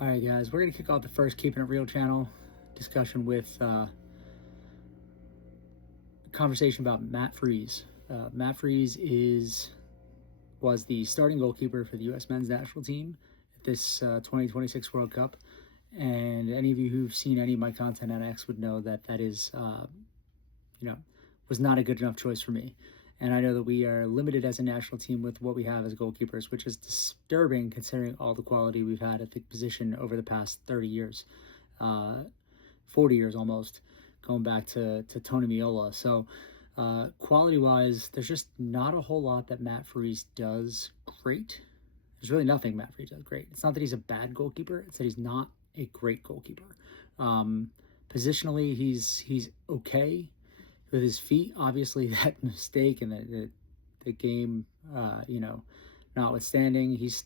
All right, guys, we're going to kick off the first Keeping It Real channel discussion with a conversation about Matt Freese. Matt Freese was the starting goalkeeper for the U.S. men's national team at this 2026 World Cup. And any of you who've seen any of my content on X would know that was not a good enough choice for me. And I know that we are limited as a national team with what we have as goalkeepers, which is disturbing considering all the quality we've had at the position over the past 30 years, 40 years almost, going back to Tony Miola. So quality-wise, there's just not a whole lot that Matt Freese does great. There's really nothing Matt Freese does great. It's not that he's a bad goalkeeper. It's that he's not a great goalkeeper. Positionally, he's okay with his feet. Obviously, that mistake and the game, notwithstanding, he's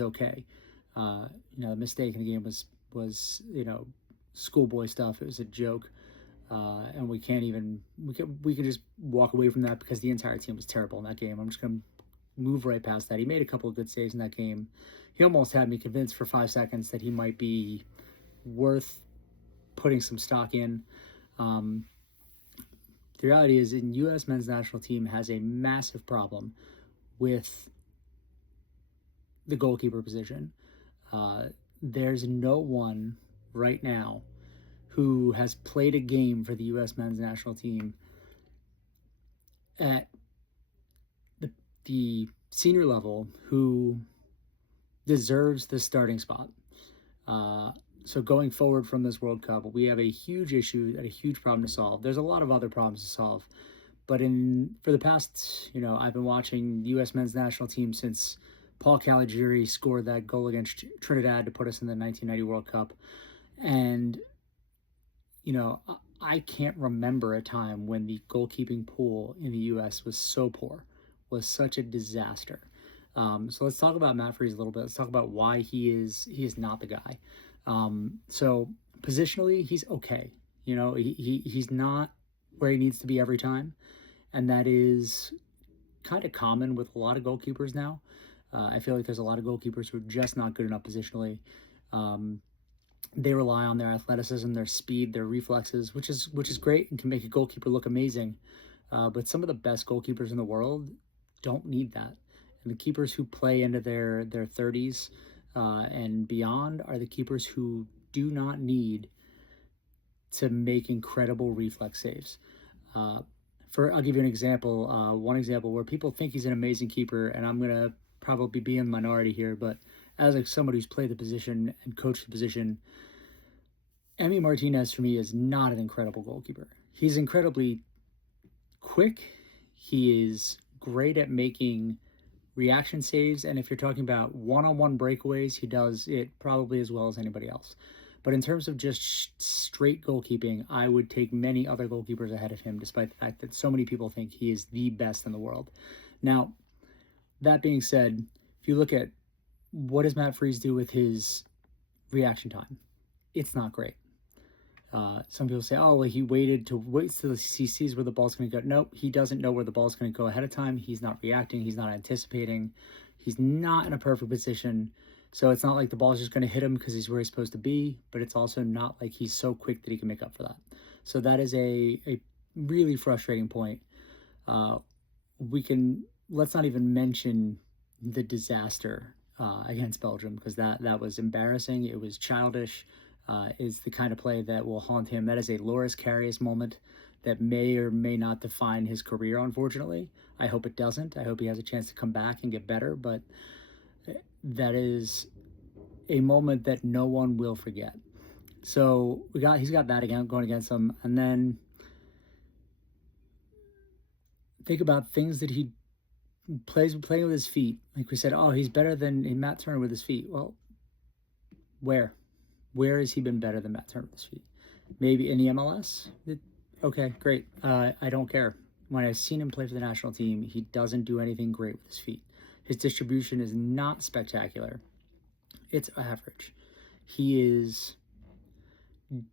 okay. The mistake in the game was schoolboy stuff. It was a joke, and we can just walk away from that because the entire team was terrible in that game. I'm just gonna move right past that. He made a couple of good saves in that game. He almost had me convinced for 5 seconds that he might be worth putting some stock in. The reality is, the U.S. men's national team has a massive problem with the goalkeeper position. There's no one right now who has played a game for the U.S. men's national team at the senior level who deserves the starting spot. So going forward from this World Cup, we have a huge issue and a huge problem to solve. There's a lot of other problems to solve, but for the past, I've been watching the U.S. men's national team since Paul Caligiuri scored that goal against Trinidad to put us in the 1990 World Cup, and I can't remember a time when the goalkeeping pool in the U.S. was so poor, was such a disaster. So let's talk about Matt Freese a little bit. Let's talk about why he is not the guy. So positionally, he's okay. He's not where he needs to be every time, and that is kind of common with a lot of goalkeepers now. I feel like there's a lot of goalkeepers who are just not good enough positionally. They rely on their athleticism, their speed, their reflexes, which is great and can make a goalkeeper look amazing. But some of the best goalkeepers in the world don't need that. And the keepers who play into their 30s and beyond are the keepers who do not need to make incredible reflex saves. I'll give you an example. One example where people think he's an amazing keeper, and I'm going to probably be in the minority here, but as somebody who's played the position and coached the position, Emi Martinez for me is not an incredible goalkeeper. He's incredibly quick. He is great at making reaction saves, and if you're talking about one-on-one breakaways, he does it probably as well as anybody else. But in terms of just straight goalkeeping, I would take many other goalkeepers ahead of him, despite the fact that so many people think he is the best in the world. Now, that being said, if you look at what does Matt Freese do with his reaction time, it's not great. Some people say, oh, well, he wait till he sees where the ball's going to go. Nope, he doesn't know where the ball's going to go ahead of time. He's not reacting. He's not anticipating. He's not in a perfect position. So it's not like the ball's just going to hit him because he's where he's supposed to be, but it's also not like he's so quick that he can make up for that. So that is a really frustrating point. Let's not even mention the disaster against Belgium, because that was embarrassing. It was childish. Is the kind of play that will haunt him. That is a Loris Karius moment that may or may not define his career, unfortunately. I hope it doesn't. I hope he has a chance to come back and get better, but that is a moment that no one will forget. So he's got that again going against him, and then think about things that he playing with his feet. Like we said, oh, he's better than Matt Turner with his feet. Well, where has he been better than Matt Turner with his feet? Maybe in the MLS? Okay, great. I don't care. When I've seen him play for the national team, he doesn't do anything great with his feet. His distribution is not spectacular. It's average. He is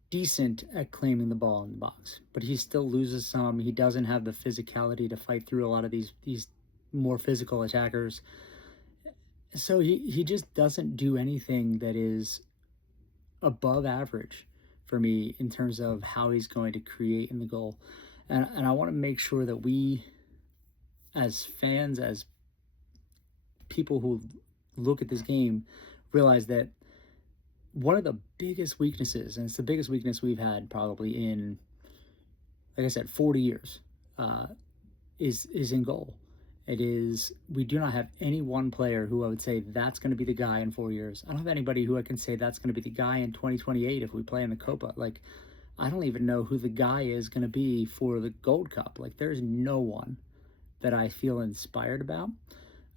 decent at claiming the ball in the box, but he still loses some. He doesn't have the physicality to fight through a lot of these more physical attackers. So he just doesn't do anything that is above average for me in terms of how he's going to create in the goal. And I want to make sure that we, as fans, as people who look at this game, realize that one of the biggest weaknesses, and it's the biggest weakness we've had probably in, like I said, 40 years, uh, is in goal. It is, we do not have any one player who I would say that's going to be the guy in 4 years. I don't have anybody who I can say that's going to be the guy in 2028 if we play in the Copa. Like, I don't even know who the guy is going to be for the Gold Cup. Like, there's no one that I feel inspired about.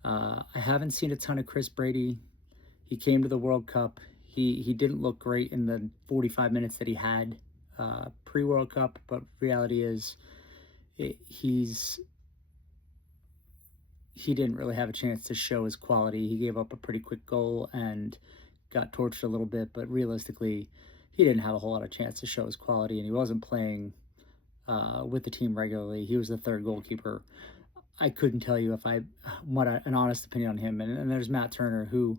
I haven't seen a ton of Chris Brady. He came to the World Cup. He didn't look great in the 45 minutes that he had pre-World Cup, but reality is he didn't really have a chance to show his quality. He gave up a pretty quick goal and got torched a little bit, but realistically, he didn't have a whole lot of chance to show his quality, and he wasn't playing with the team regularly. He was the third goalkeeper. I couldn't tell you if I want an honest opinion on him. And there's Matt Turner, who,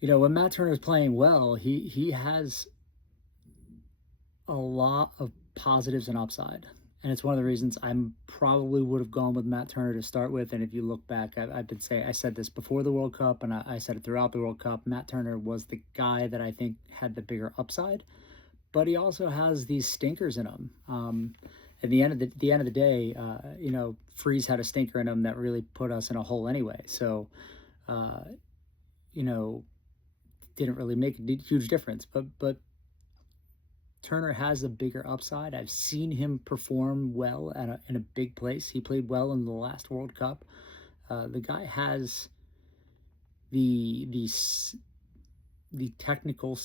when Matt Turner is playing well, he has a lot of positives and upside. And it's one of the reasons I probably would have gone with Matt Turner to start with. And if you look back, I've been saying, I said this before the World Cup, and I said it throughout the World Cup. Matt Turner was the guy that I think had the bigger upside, but he also has these stinkers in him. At the end of the day, Freese had a stinker in him that really put us in a hole anyway. So, didn't really make a huge difference. But Turner has a bigger upside. I've seen him perform well in a big place. He played well in the last World Cup. The guy has the technical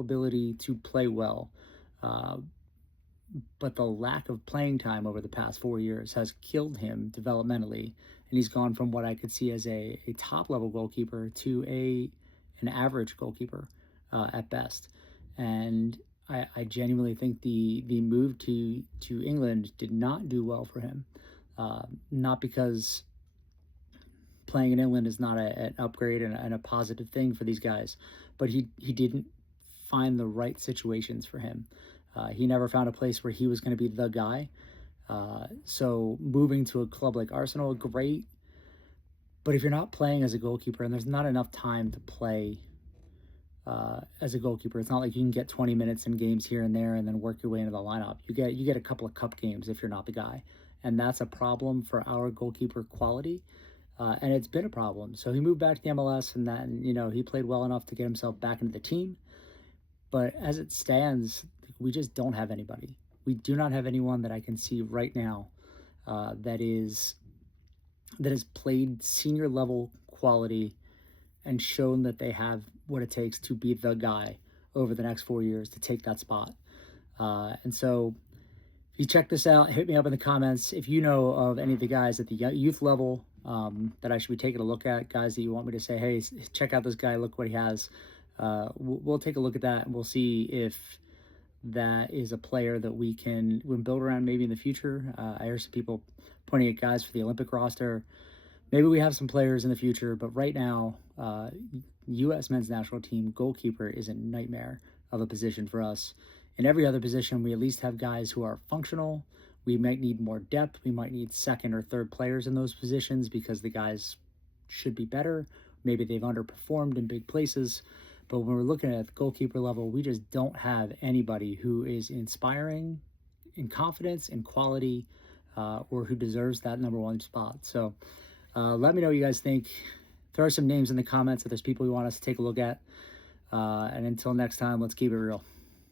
ability to play well, but the lack of playing time over the past 4 years has killed him developmentally, and he's gone from what I could see as a top level goalkeeper to an average goalkeeper at best. And I genuinely think the move to England did not do well for him. Not because playing in England is not an upgrade and a positive thing for these guys, but he didn't find the right situations for him. He never found a place where he was going to be the guy. So moving to a club like Arsenal, great. But if you're not playing as a goalkeeper and there's not enough time to play as a goalkeeper, it's not like you can get 20 minutes in games here and there and then work your way into the lineup. You get a couple of cup games if you're not the guy. And that's a problem for our goalkeeper quality. And it's been a problem. So he moved back to the MLS, and he played well enough to get himself back into the team. But as it stands, we just don't have anybody. We do not have anyone that I can see right now that has played senior level quality and shown that they have what it takes to be the guy over the next 4 years to take that spot. And so if you check this out, hit me up in the comments if you know of any of the guys at the youth level that I should be taking a look at, guys that you want me to say, hey, check out this guy, look what he has. We'll take a look at that, and we'll see if that is a player that we can build around maybe in the future. I hear some people pointing at guys for the Olympic roster. Maybe we have some players in the future, but right now, U.S. men's national team goalkeeper is a nightmare of a position for us. In every other position, we at least have guys who are functional. We might need more depth. We might need second or third players in those positions because the guys should be better. Maybe they've underperformed in big places. But when we're looking at the goalkeeper level, we just don't have anybody who is inspiring in confidence and quality, or who deserves that number one spot. So let me know what you guys think. Throw some names in the comments if there's people you want us to take a look at. And until next time, let's keep it real.